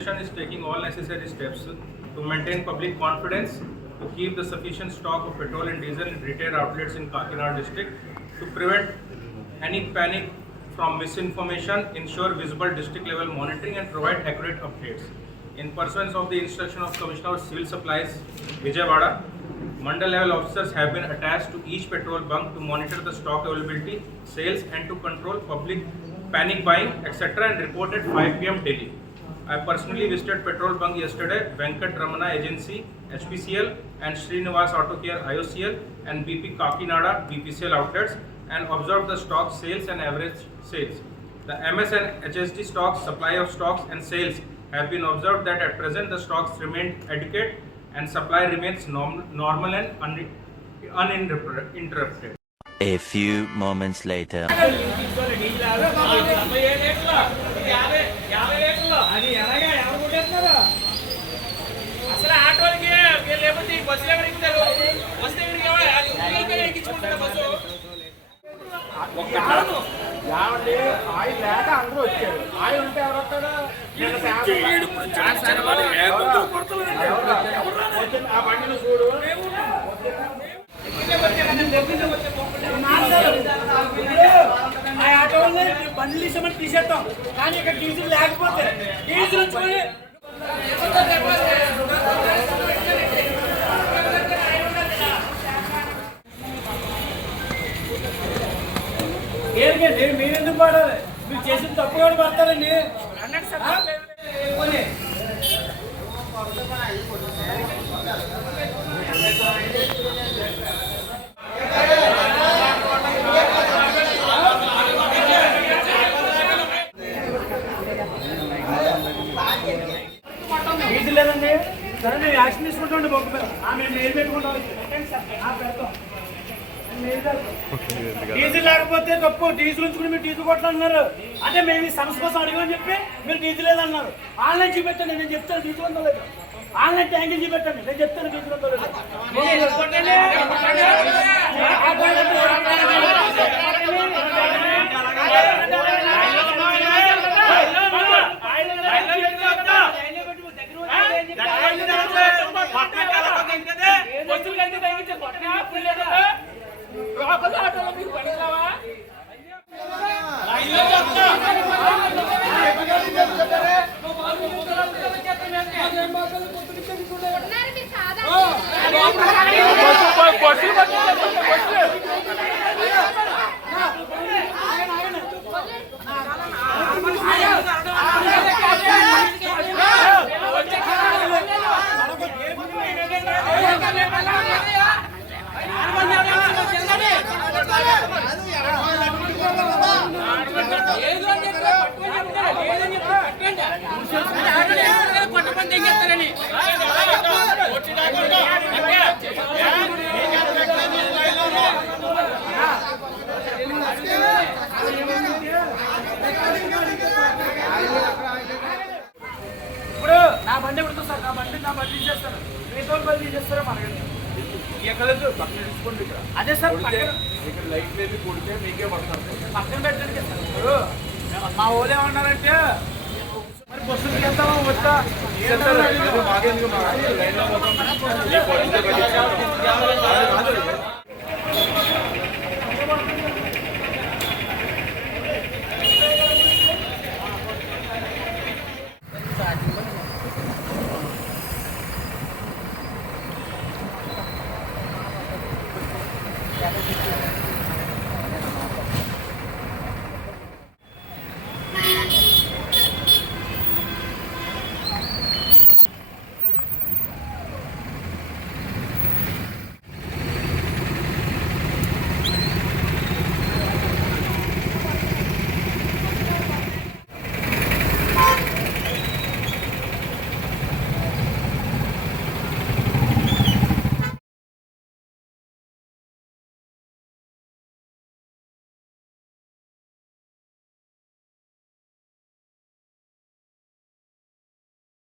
Is taking all necessary steps to maintain public confidence, to keep the sufficient stock of petrol and diesel in retail outlets in Kakinada district, to prevent any panic from misinformation, ensure visible district level monitoring and provide accurate updates. In pursuance of the instruction of Commissioner of Civil Supplies, Vijayawada, Mandal level officers have been attached to each petrol bunk to monitor the stock availability, sales and to control public panic buying, etc. and report at 5 p.m. daily. I personally visited petrol bunk yesterday, Venkat Ramana Agency, HPCL and Srinivas Auto Care IOCL and BP Kakinada BPCL outlets and observed the stock sales and average sales. The MS and HSD stocks, supply of stocks and sales have been observed that at present the stocks remain adequate and supply remains normal and uninterrupted. A few moments later. అసలు ఆటోలకి లేకపోతే బస్సులు ఎవరు ఎక్కుతారు వస్తే ఎక్కించుకుంటారు bus oil లేక అందరూ వచ్చారు oil ఉంటే ఎవరు వస్తారా ఆ బండిని చూడు ఆ ఆటో బండ్లు తీసామని తీసేస్తాం కానీ ఇక్కడ డీజిల్ లేకపోతే డీజిల్ ఉంచుకొని ఏంటండి మీరు ఎందుకు పడాలి మీరు చేసిన తప్పు కూడా పడతారండి డీజిల్ లేదండి సరే మేము యాక్షన్ తీసుకుంటామండి బొక్క మేము మెయిల్ పెట్టుకుంటాం పెడతాం డీజిల్ లేకపోతే తప్పు డీజిల్ ఉంచుకుని మీరు డీజిల్ కొట్టాలన్నారు అంటే మేము ఈ సమస్య కోసం అడిగామని చెప్పి మీరు డీజిల్ లేదన్నారు ఆన్లైన్ చూపెట్టండి నేను చెప్తాను డీజిల్ ఉందో లేదు ఆన్లైన్ ట్యాంకింగ్ చూపెట్టండి నేను చెప్తాను డీజిల్ ఉందో లేదు ఇప్పుడు నా బండి ఎప్పుడు సార్ నా బండి తీసేస్తాను మీతో బండి తీసేస్తారా మనకి ఎక్కలేదు పక్కన తీసుకోండి ఇక్కడ అదే సార్ ఇక్కడ లైట్ లేదు కొడితే మీకే పడతారు పక్కన పెట్టండి ఇప్పుడు మా ఊళ్ళో ఏమన్నారంటే మరి బస్సులకి వెళ్తామా వచ్చా మాకెందుకు